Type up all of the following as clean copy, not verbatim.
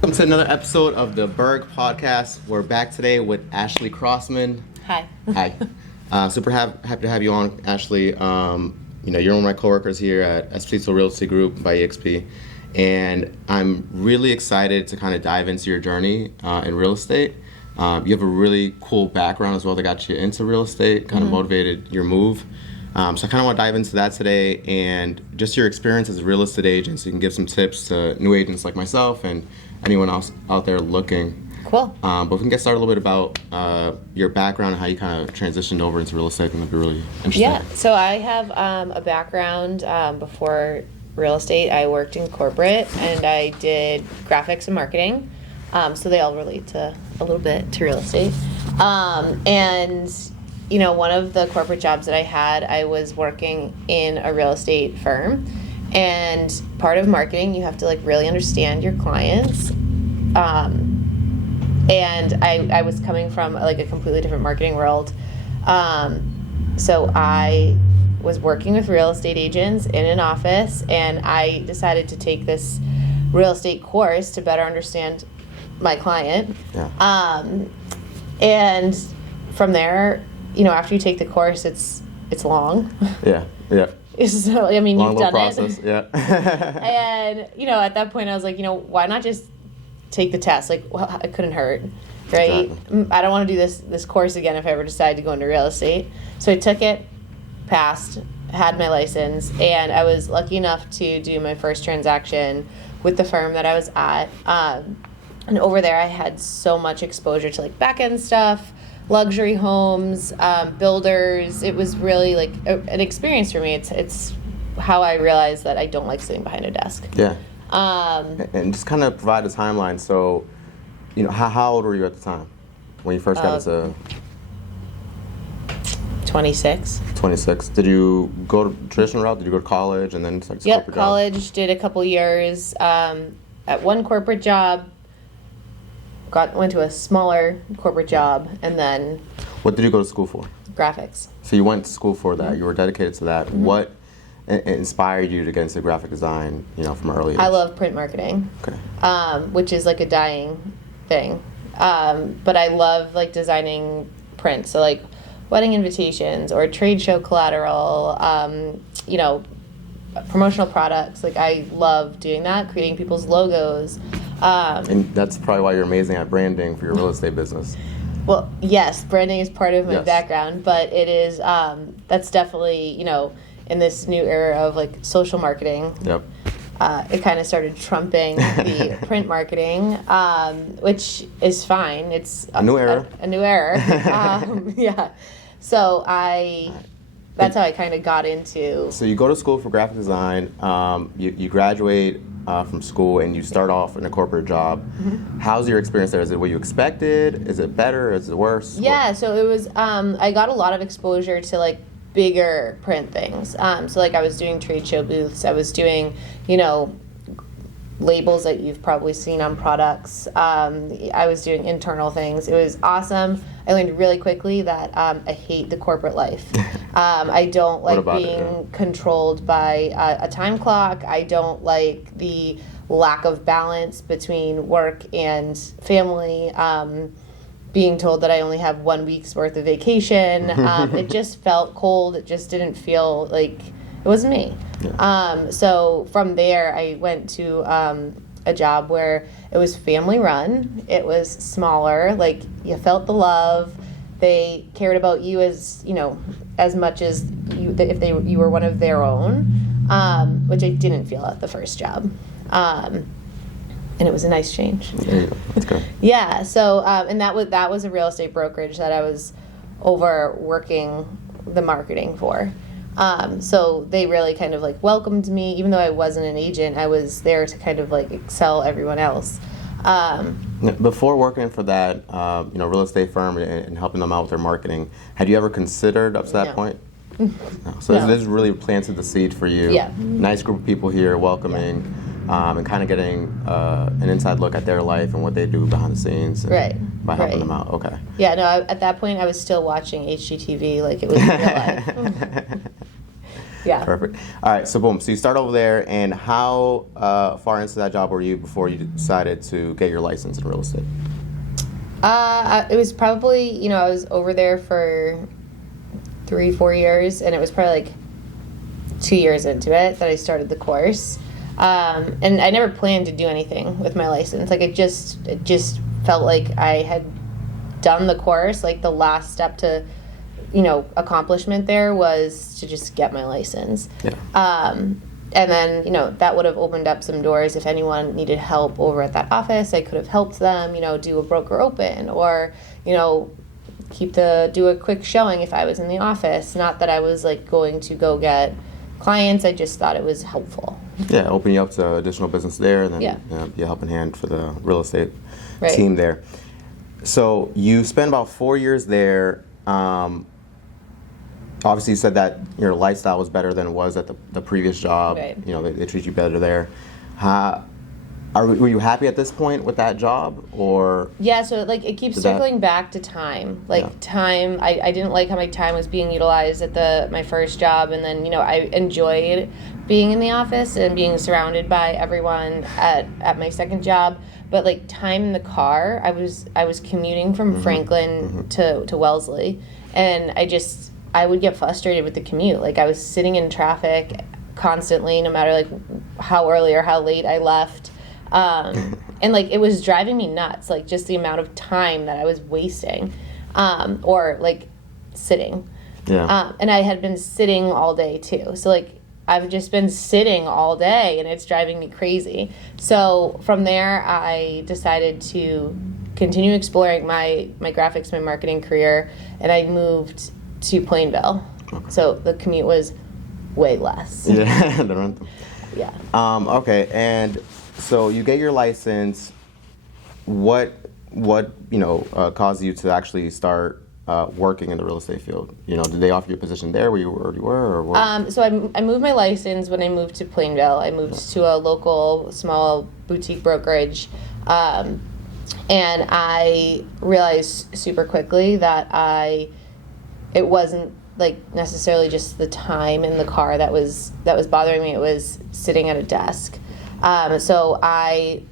Welcome to another episode of the BERG Podcast. We're back today with Ashley Crosman. Hi. Hi. Super happy to have you on, Ashley. You're one of my coworkers here at Esposito Realty Group by EXP, and I'm really excited to kind of dive into your journey in real estate. You have a really cool background as well that got you into real estate, kind of motivated your move. So I kind of want to dive into that today and just your experience as a real estate agent, so you can give some tips to new agents like myself and anyone else out there looking. Cool. But if we can get started a little bit about your background and how you kind of transitioned over into real estate, I think that'd be really interesting. Yeah, so I have a background before real estate. I worked in corporate and I did graphics and marketing. So they all relate to a little bit to real estate. And one of the corporate jobs that I had, I was working in a real estate firm. And part of marketing, you have to really understand your clients. And I was coming from a completely different marketing world. So I was working with real estate agents in an office, and I decided to take this real estate course to better understand my client. Yeah. And from there, after you take the course, it's long. Yeah. So, you've done process. it. Yeah. And, at that point I was like, why not just take the test? It couldn't hurt, right? Exactly. I don't want to do this course again if I ever decide to go into real estate. So I took it, passed, had my license, and I was lucky enough to do my first transaction with the firm that I was at. And over there I had so much exposure to back-end stuff, luxury homes, builders. It was really an experience for me. It's how I realized that I don't like sitting behind a desk. Yeah. And just kind of provide a timeline. So, how old were you at the time when you first got into 26. 26. Did you go to traditional route? Did you go to college and then corporate job? College, did a couple years at one corporate job. Went to a smaller corporate job, and then... What did you go to school for? Graphics. So you went to school for that. You were dedicated to that. Mm-hmm. What inspired you to get into graphic design, from early age? I love print marketing, okay. Which is a dying thing. But I love designing print. So wedding invitations or trade show collateral, promotional products. I love doing that, creating people's logos. And that's probably why you're amazing at branding for your real estate business. Well, yes, branding is part of my Yes. background, but it is, that's definitely, in this new era of social marketing. Yep. It kind of started trumping the print marketing, which is fine. It's A new era. A new era. Yeah. So that's how I kind of got into. So you go to school for graphic design, you graduate from school, and you start off in a corporate job. Mm-hmm. How's your experience there? Is it what you expected? Is it better? Is it worse? Yeah, so it was, I got a lot of exposure to bigger print things. So I was doing trade show booths, I was doing, labels that you've probably seen on products. I was doing internal things. It was awesome. I learned really quickly that I hate the corporate life. I don't like being controlled by a time clock. I don't like the lack of balance between work and family. Being told that I only have 1 week's worth of vacation. It just felt cold. It just didn't feel like it wasn't me. Yeah. So from there, I went to a job where it was family run. It was smaller. You felt the love. They cared about you as much as you were one of their own, which I didn't feel at the first job. And it was a nice change. Yeah, that's good. Yeah. So and that was a real estate brokerage that I was overworking the marketing for. So they really kind of welcomed me, even though I wasn't an agent. I was there to kind of excel everyone else. Before working for that, real estate firm and helping them out with their marketing, had you ever considered up to that point? No. So No. This really planted the seed for you. Yeah. Nice group of people here, welcoming, and kind of getting an inside look at their life and what they do behind the scenes. Right. By helping them out. Okay. Yeah. No. At that point, I was still watching HGTV like it was real life. Yeah. Perfect. All right, so boom. So you start over there, and how far into that job were you before you decided to get your license in real estate? It was probably, I was over there for 3-4 years, and it was probably like 2 years into it that I started the course. And I never planned to do anything with my license. Like it just felt like I had done the course. Like the last step to, accomplishment there was to just get my license. Yeah. And then, that would have opened up some doors. If anyone needed help over at that office, I could have helped them, do a broker open or, do a quick showing if I was in the office. Not that I was like going to go get clients. I just thought it was helpful. Yeah, open you up to additional business there, and then be a helping hand for the real estate team there. So you spent about 4 years there. Obviously, you said that your lifestyle was better than it was at the previous job. Right. They treat you better there. Were you happy at this point with that job, or? Yeah, so it keeps circling back to time. Time, I didn't like how my time was being utilized at my first job, and then I enjoyed being in the office and being surrounded by everyone at my second job. But time in the car, I was commuting from Franklin to Wellesley, and I would get frustrated with the commute. I was sitting in traffic constantly, no matter how early or how late I left. And it was driving me nuts, just the amount of time that I was wasting, or sitting. Yeah. And I had been sitting all day too. So I've just been sitting all day and it's driving me crazy. So from there I decided to continue exploring my graphics, my marketing career, and I moved to Plainville. Okay. So the commute was way less. Yeah, the rental. Yeah. Okay, and so you get your license. What caused you to actually start working in the real estate field? Did they offer you a position there where you already were, or what? So I moved my license when I moved to Plainville. I moved to a local small boutique brokerage, and I realized super quickly that it wasn't necessarily just the time in the car that was bothering me. It was sitting at a desk. So I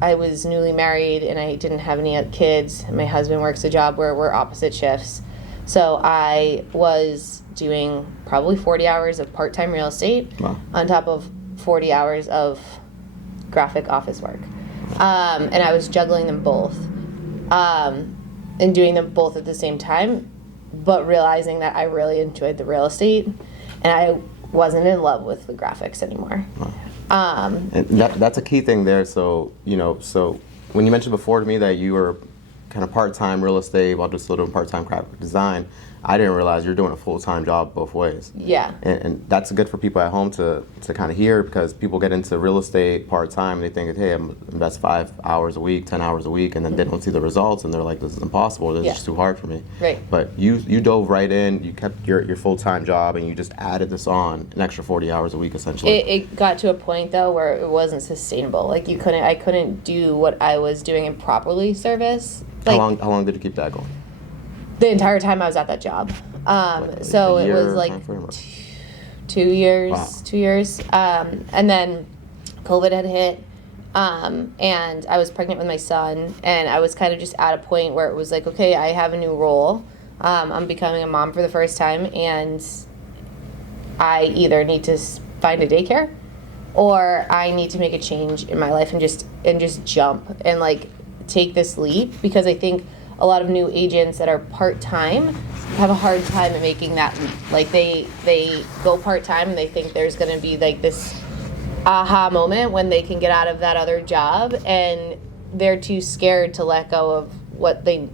was newly married and I didn't have any kids. My husband works a job where we're opposite shifts. So I was doing probably 40 hours of part-time real estate on top of 40 hours of graphic office work. And I was juggling them both, and doing them both at the same time, but realizing that I really enjoyed the real estate and I wasn't in love with the graphics anymore. And that's a key thing there. So when you mentioned before to me that you were kind of part-time real estate while just still doing part-time graphic design, I didn't realize you're doing a full-time job both ways. Yeah. And that's good for people at home to kind of hear, because people get into real estate part-time and they think, hey, I'm invest 5 hours a week, 10 hours a week, and then they don't see the results and they're like, this is impossible, this is just too hard for me. Right. But you dove right in, you kept your full-time job, and you just added this on, an extra 40 hours a week essentially. It got to a point though where it wasn't sustainable. I couldn't do what I was doing and properly service. How long did you keep that going? The entire time I was at that job. So it was 2 years. Wow. 2 years. And then COVID had hit, and I was pregnant with my son, and I was kind of just at a point where it was okay, I have a new role. I'm becoming a mom for the first time, and I either need to find a daycare or I need to make a change in my life and just jump and take this leap, because I think a lot of new agents that are part-time have a hard time at making that leap. They go part-time and they think there's going to be this aha moment when they can get out of that other job, and they're too scared to let go of what they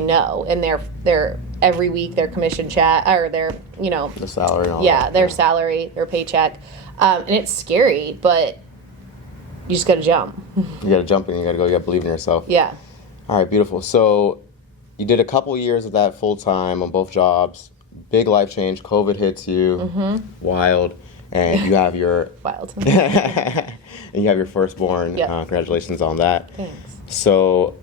know, and their every week their commission chat or their the salary and all that. Their salary, their paycheck, and it's scary, but you just got to jump. You got to jump and you got to go. You got to believe in yourself. Yeah. All right, beautiful. So you did a couple years of that full time on both jobs. Big life change. COVID hits you. Wild. And you have your wild. And you have your firstborn. Yep. Congratulations on that. Thanks. So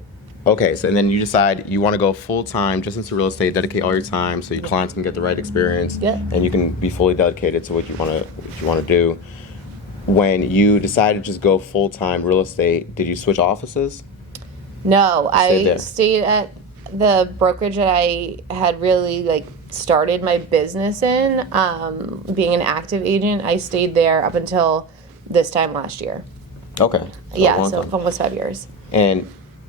Okay, so and then you decide you want to go full time just into real estate, dedicate all your time so your clients can get the right experience, and you can be fully dedicated to what you want to do. When you decided to just go full time real estate, did you switch offices? No, I stayed at the brokerage that I had really like started my business in, being an active agent. I stayed there up until this time last year. Okay. So almost 5 years. And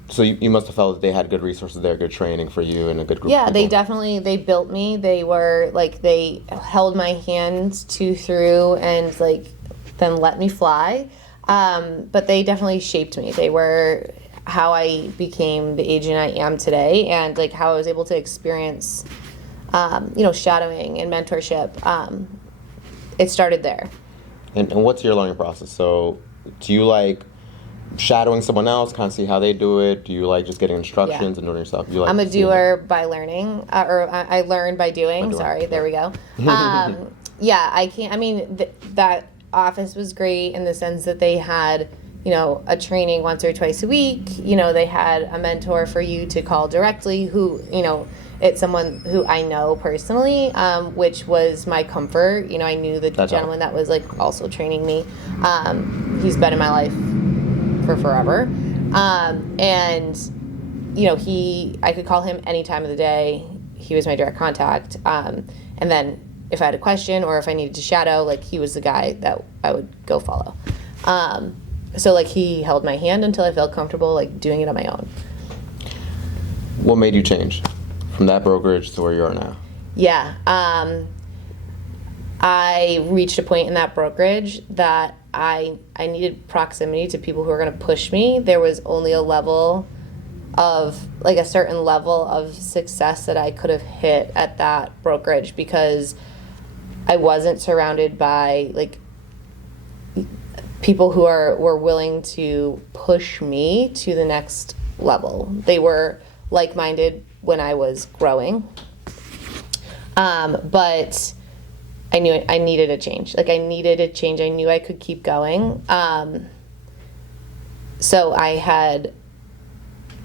so you must have felt that they had good resources there, good training for you, and a good group. Yeah, of people. they built me. They were like, they held my hand through and like then let me fly. But they definitely shaped me. They were how I became the agent I am today, and like how I was able to experience, shadowing and mentorship. It started there. And what's your learning process? So do you like shadowing someone else, kind of see how they do it? Do you like just getting instructions and doing it yourself? You like I'm a doer by learning, or I learn by doing. Sorry, there we go. I can't. I mean, that office was great in the sense that they had, a training once or twice a week. They had a mentor for you to call directly who, it's someone who I know personally, which was my comfort. I knew the gentleman that was like also training me. He's been in my life for forever. I could call him any time of the day. He was my direct contact. And then if I had a question or if I needed to shadow, like he was the guy that I would go follow. So like he held my hand until I felt comfortable like doing it on my own. What made you change from that brokerage to where you are now? Yeah. I reached a point in that brokerage that I needed proximity to people who were going to push me. There was only a certain level of success that I could have hit at that brokerage because I wasn't surrounded by like people who were willing to push me to the next level. They were like-minded when I was growing. But I knew I needed a change. Like I needed a change. I knew I could keep going. So I had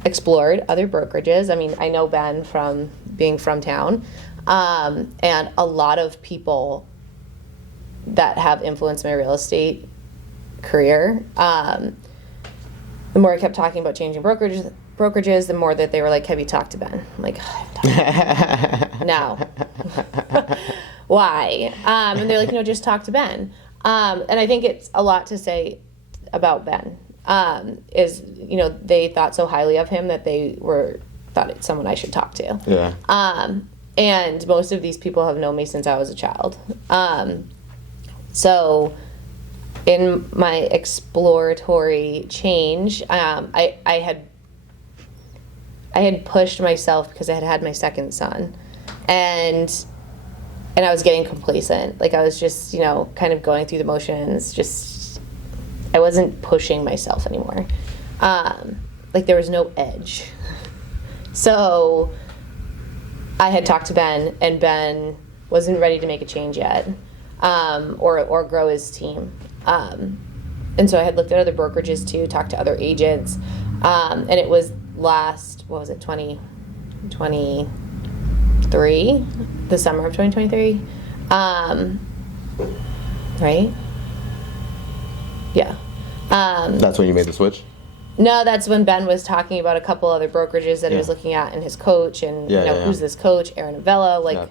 explored other brokerages. I mean, I know Ben from being from town. And a lot of people that have influenced my real estate career. The more I kept talking about changing brokerages, the more that they were like, have you talked to Ben? I'm like, no. Why? And they're like, no, just talk to Ben. And I think it's a lot to say about Ben. They thought so highly of him that they thought it's someone I should talk to. Yeah. And most of these people have known me since I was a child. So in my exploratory change, I had pushed myself because I had my second son, and I was getting complacent. Like I was just, kind of going through the motions. Just I wasn't pushing myself anymore. Like there was no edge. So I had talked to Ben, and Ben wasn't ready to make a change yet, or grow his team. And so I had looked at other brokerages too, talked to other agents, and it was 2023, the summer of 2023, right? Yeah. That's when you made the switch? No, that's when Ben was talking about a couple other brokerages that he was looking at and his coach and, who's this coach, Aaron Avello. Like,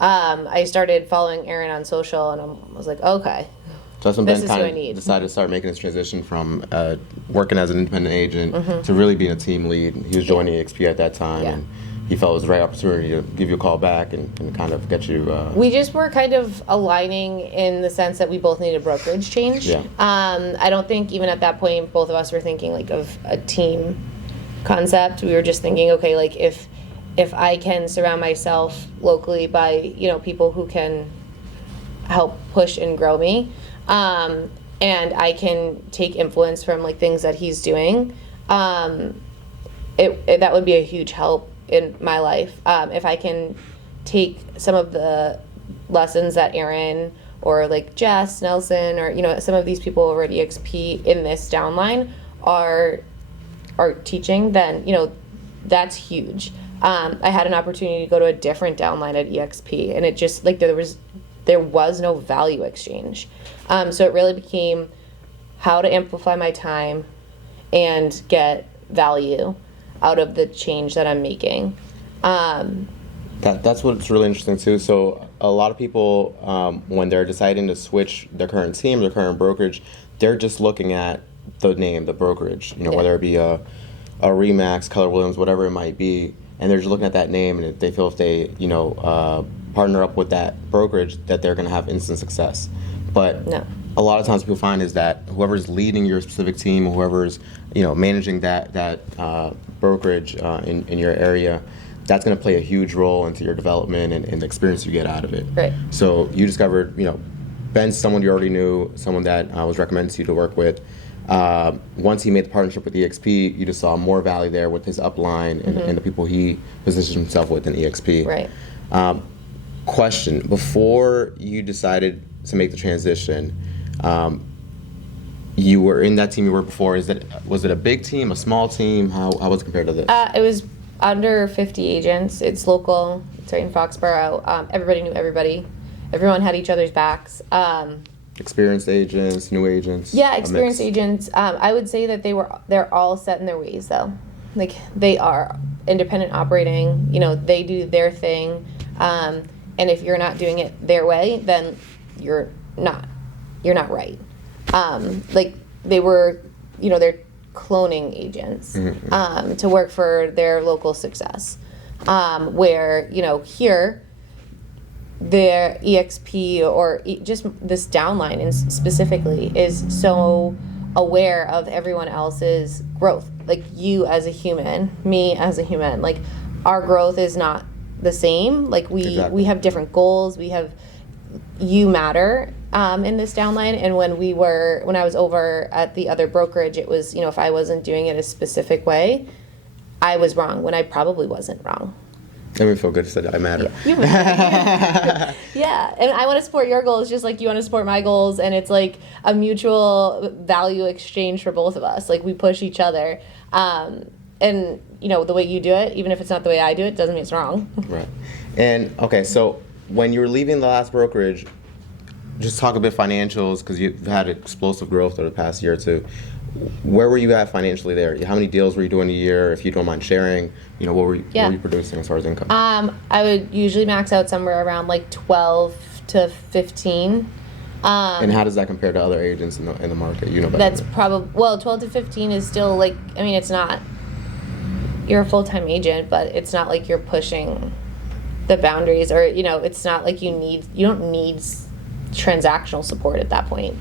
I started following Aaron on social, and I was like, okay. So that's when Ben kind of decided to start making his transition from working as an independent agent to really being a team lead. He was joining EXP at that time, and he felt it was the right opportunity to give you a call back and kind of get you... We just were kind of aligning in the sense that we both needed a brokerage change. Yeah. I don't think even at that point both of us were thinking like of a team concept. We were just thinking, okay, like if I can surround myself locally by, people who can help push and grow me, and I can take influence from like things that he's doing, that would be a huge help in my life. If I can take some of the lessons that Aaron or like Jess Nelson or some of these people over at EXP in this downline are teaching, then that's huge. I had an opportunity to go to a different downline at EXP, and it just, like, there was no value exchange. So it really became how to amplify my time and get value out of the change that I'm making. That's what's really interesting too. So a lot of people, when they're deciding to switch their current team, their current brokerage, they're just looking at the name, the brokerage, whether it be a Remax, Keller Williams, whatever it might be, and they're just looking at that name, and they feel if they, partner up with that brokerage, that they're going to have instant success. But no. A lot of times people find is that whoever's leading your specific team, whoever's managing that brokerage in your area, that's going to play a huge role into your development and the experience you get out of it. Right. So you discovered, Ben's someone you already knew, someone that was recommended to you to work with. Once he made the partnership with EXP, you just saw more value there with his upline and the people he positioned himself with in EXP. Right. Question: before you decided to make the transition, you were in that team you were before. Was it a big team, a small team? How was it compared to this? It was under 50 agents. It's local. It's right in Foxborough. Everybody knew everybody. Everyone had each other's backs. Experienced agents, new agents. Yeah, experienced agents. I would say that they're all set in their ways though. Like, they are independent operating. They do their thing. And if you're not doing it their way, then you're not right. Like, they were, they're cloning agents to work for their local success. Where, here, their EXP or just this downline specifically is so aware of everyone else's growth. Like, you as a human, me as a human, like, our growth is not the same. Like, we have different goals. You matter in this downline. And when I was over at the other brokerage, it was, if I wasn't doing it a specific way, I was wrong when I probably wasn't wrong. That made me feel good to say that I matter. Yeah. Yeah, and I want to support your goals just like you want to support my goals, and it's like a mutual value exchange for both of us. Like, we push each other. And, the way you do it, even if it's not the way I do it, doesn't mean it's wrong. Right. And, okay, so when you were leaving the last brokerage, just talk a bit financials, because you've had explosive growth over the past year or two. Where were you at financially there? How many deals were you doing a year? If you don't mind sharing, what were you producing as far as income? I would usually max out somewhere around like 12 to 15. And how does that compare to other agents in the market? Better. That's probably, 12 to 15 is still like, it's not, you're a full-time agent, but it's not like you're pushing the boundaries, or, it's not like you don't need transactional support at that point.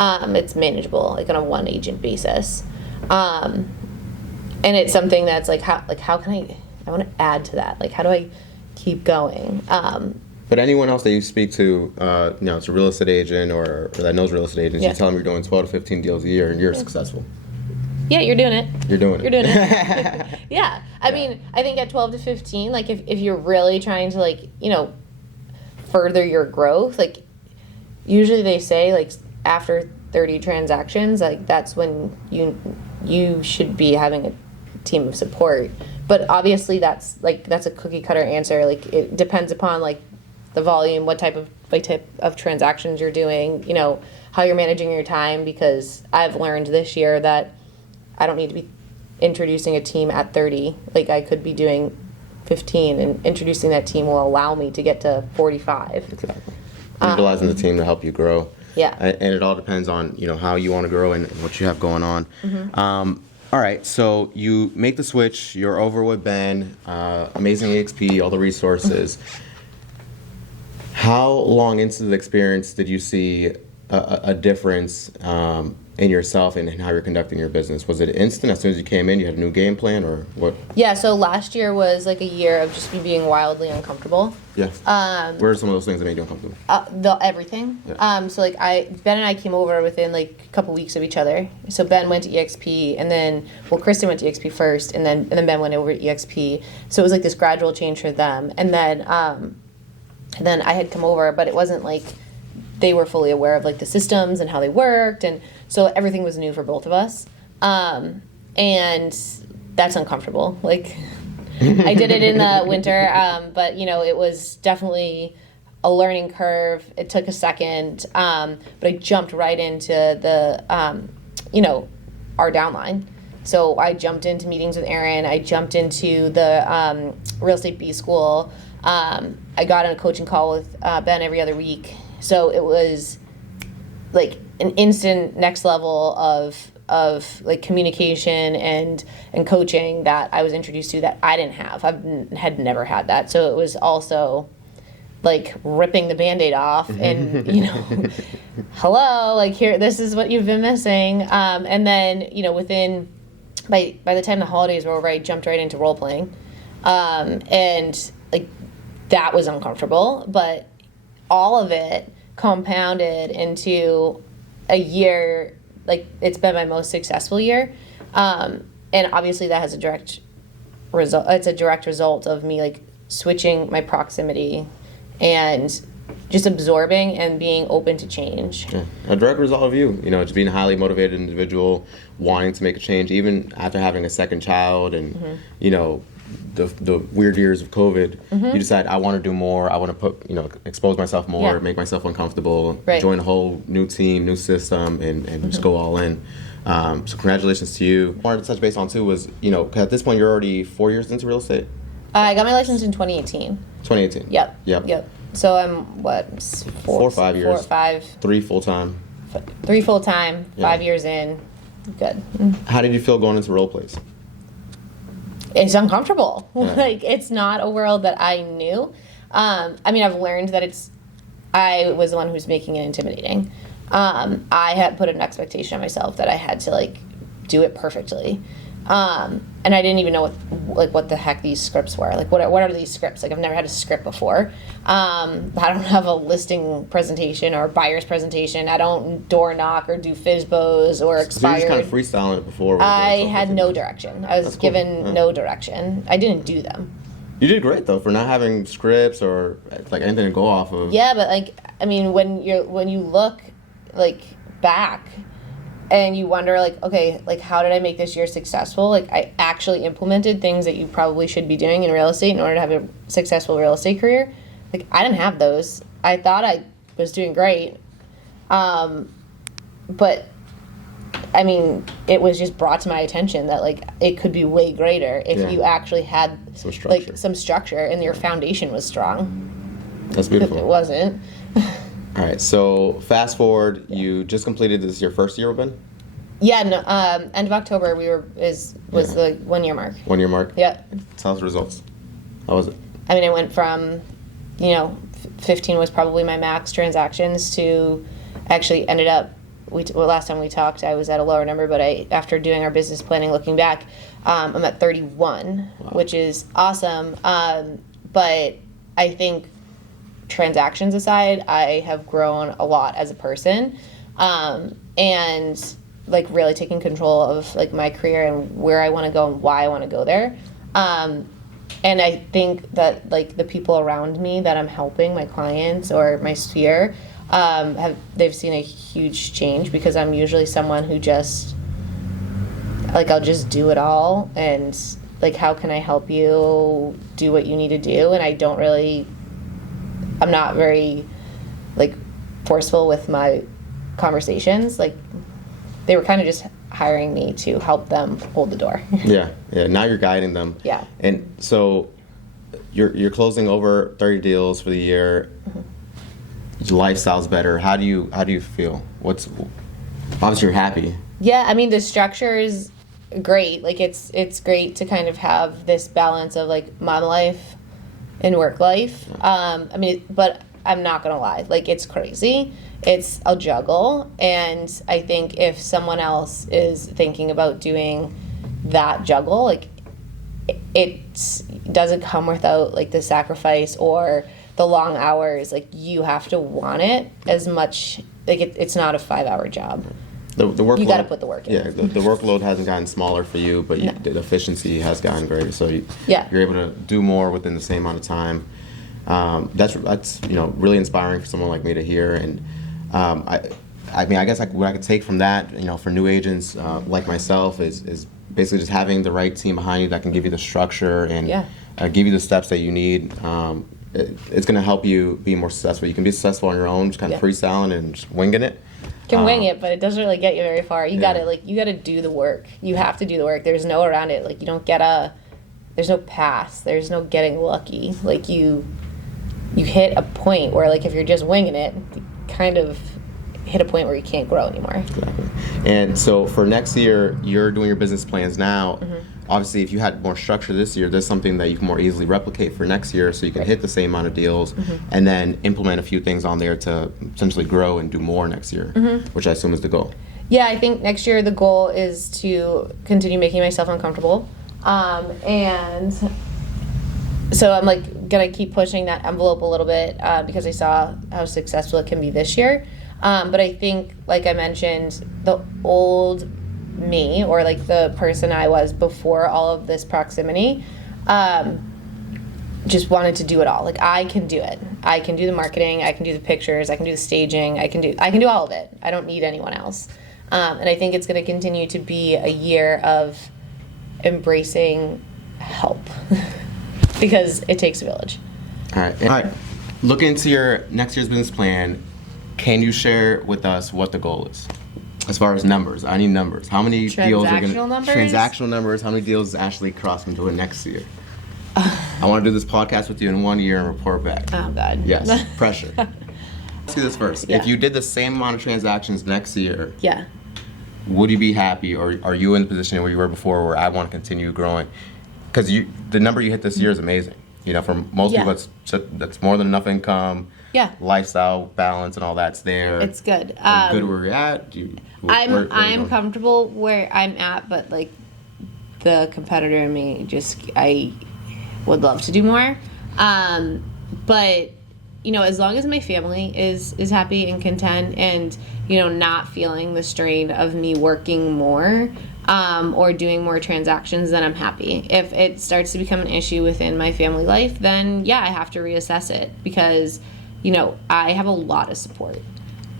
It's manageable, like on a one agent basis. And it's something that's like, how can I want to add to that? Like, how do I keep going? But anyone else that you speak to, it's a real estate agent or that knows real estate agents, you tell them you're doing 12 to 15 deals a year and you're successful. Yeah, you're doing it. You're doing it. Yeah. I mean, I think at 12 to 15, like, if you're really trying to, like, further your growth, like, usually they say, like, after 30 transactions, like, that's when you should be having a team of support. But obviously that's a cookie cutter answer. Like, it depends upon, like, the volume, what type of transactions you're doing, how you're managing your time, because I've learned this year that I don't need to be introducing a team at 30. Like, I could be doing 15, and introducing that team will allow me to get to 45. Exactly. Utilizing the team to help you grow. Yeah. And it all depends on, how you want to grow and what you have going on. Mm-hmm. All right, so you make the switch, you're over with Ben, amazing EXP, all the resources. How long into the experience did you see a difference in yourself and in how you're conducting your business? Was it instant as soon as you came in, you had a new game plan, or what? Yeah, so last year was like a year of just me being wildly uncomfortable. Yes. What are some of those things that made you uncomfortable? Everything. Yeah. So like Ben and I came over within like a couple weeks of each other. So Ben went to EXP, and then Kristen went to EXP first, and then Ben went over to EXP. So it was like this gradual change for them, and then I had come over, but it wasn't like they were fully aware of like the systems and how they worked, and so everything was new for both of us. And that's uncomfortable. Like, I did it in the winter, but it was definitely a learning curve. It took a second, but I jumped right into the, our downline. So I jumped into meetings with Aaron. I jumped into the real estate B school. I got on a coaching call with Ben every other week. So it was like an instant next level of like communication and coaching that I was introduced to that I didn't have. Had never had that. So it was also like ripping the Band-Aid off and, hello, like here, this is what you've been missing. And then, within, by the time the holidays were over, I jumped right into role playing. And like that was uncomfortable, but all of it compounded into a year, like it's been my most successful year. And obviously that has a direct result. It's a direct result of me like switching my proximity and just absorbing and being open to change. Yeah. A direct result of you, just being a highly motivated individual, wanting to make a change, even after having a second child and, the weird years of COVID, you decide, I want to do more, I want to put, expose myself more, make myself uncomfortable, join a whole new team, new system, and just go all in. So congratulations to you. What I wanted to touch base on too was, 'cause at this point you're already 4 years into real estate? I got my license in 2018. 2018. Yep. So I'm 4 or 5 years. 4 or 5. 3 full-time. 3 full-time, 5 years in. Good. How did you feel going into role plays? It's uncomfortable. Yeah. Like it's not a world that I knew. I've learned that I was the one who's making it intimidating. I had put an expectation on myself that I had to like do it perfectly. And I didn't even know what the heck these scripts were. Like, what are these scripts? Like, I've never had a script before. I don't have a listing presentation or a buyer's presentation. I don't door knock or do FSBOs or expired. So you just kind of freestyling it before? I had no direction. I was given no direction. I didn't do them. You did great, though, for not having scripts or, like, anything to go off of. Yeah, but, when you look, like, back, and you wonder, like, okay, like, how did I make this year successful? Like, I actually implemented things that you probably should be doing in real estate in order to have a successful real estate career. Like, I didn't have those. I thought I was doing great. But, it was just brought to my attention that, like, it could be way greater if you actually had, some structure and your foundation was strong. That's beautiful. If it wasn't. All right, so fast forward, you just completed your first year with Ben? Yeah, no, end of October was the 1 year mark. 1 year mark? Yeah. Tell us the results. How was it? I went from, 15 was probably my max transactions to actually ended up, last time we talked, I was at a lower number, but after doing our business planning, looking back, I'm at 31, which is awesome. But I think transactions aside, I have grown a lot as a person, and like really taking control of like my career and where I want to go and why I want to go there. And I think that like the people around me that I'm helping, my clients or my sphere, they've seen a huge change because I'm usually someone who just like I'll just do it all and like how can I help you do what you need to do, and I'm not very like forceful with my conversations. Like they were kind of just hiring me to help them hold the door. Yeah. Now you're guiding them. Yeah. And so you're closing over 30 deals for the year. Mm-hmm. Your lifestyle's better. How do you feel? Obviously you're happy. Yeah, the structure is great. Like it's great to kind of have this balance of like mom life and work life. But I'm not gonna lie, like it's crazy. It's a juggle, and I think if someone else is thinking about doing that juggle, like it doesn't come without like the sacrifice or the long hours. Like you have to want it as much. Like it's not a 5-hour job. The workload, you got to put the work in. Yeah, the workload hasn't gotten smaller for you, but the efficiency has gotten greater. So you're able to do more within the same amount of time. That's really inspiring for someone like me to hear. And I mean, I guess what I could take from that, for new agents like myself is basically just having the right team behind you that can give you the structure and give you the steps that you need. It's going to help you be more successful. You can be successful on your own, just kind of freestyling and just winging it. You can wing it, but it doesn't really get you very far. You gotta do the work. You have to do the work. There's no around it. Like, you don't there's no pass. There's no getting lucky. Like, you hit a point where, like, if you're just winging it, you kind of hit a point where you can't grow anymore. Exactly. And so for next year, you're doing your business plans now. Obviously, if you had more structure this year, there's something that you can more easily replicate for next year, so you can hit the same amount of deals and then implement a few things on there to essentially grow and do more next year, which I assume is the goal. Yeah, I think next year the goal is to continue making myself uncomfortable. And so I'm gonna keep pushing that envelope a little bit because I saw how successful it can be this year. But I think, like I mentioned, the old me, or the person I was before all of this proximity, just wanted to do it all. I can do it. I can do the marketing, I can do the pictures, I can do the staging, I can do all of it. I don't need anyone else. And I think it's going to continue to be a year of embracing help because it takes a village. All right. Looking into your next year's business plan, can you share with us what the goal is? As far as numbers, I need numbers. How many deals are going to... Transactional numbers. How many deals is Ashley Crosman doing next year? I want to do this podcast with you in 1 year and report back. Oh, God. Yes, pressure. Let's do this first. Yeah. If you did the same amount of transactions next year, would you be happy, or are you in the position where you were before where I want to continue growing? Because the number you hit this year is amazing. For most people, that's more than enough income. Yeah. Lifestyle balance and all that's there. It's good. Are you good where you're at? I'm comfortable where I'm at, but the competitor in me, I would love to do more. But as long as my family is happy and content, and not feeling the strain of me working more or doing more transactions, then I'm happy. If it starts to become an issue within my family life, then I have to reassess it, because I have a lot of support,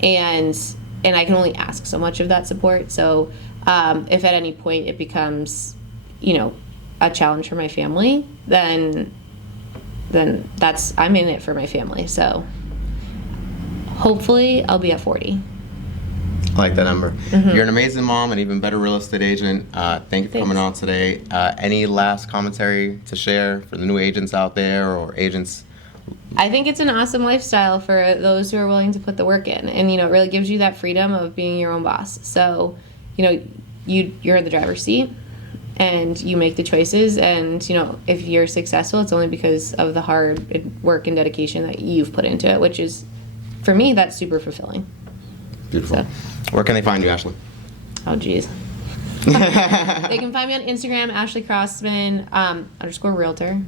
and I can only ask so much of that support. So if at any point it becomes a challenge for my family, then I'm in it for my family. So hopefully I'll be at 40. I like that number. You're an amazing mom, and even better real estate agent. Thank you for coming on today. Any last commentary to share for the new agents out there, or agents? I think it's an awesome lifestyle for those who are willing to put the work in, and it really gives you that freedom of being your own boss. So you're in the driver's seat, and you make the choices, and if you're successful, it's only because of the hard work and dedication that you've put into it, which is, for me, that's super fulfilling. Beautiful. So, where can they find you, Ashley? Oh, geez. They can find me on Instagram, Ashley Crosman _realtor.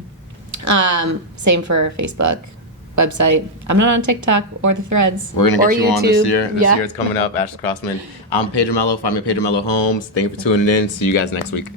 Same for Facebook, website. I'm not on TikTok or the Threads. We're gonna get you YouTube. on this year. This year it's coming up. Ashley Crosman. I'm Pedro Mello. Find me at Pedro Mello Homes. Thank you for tuning in. See you guys next week.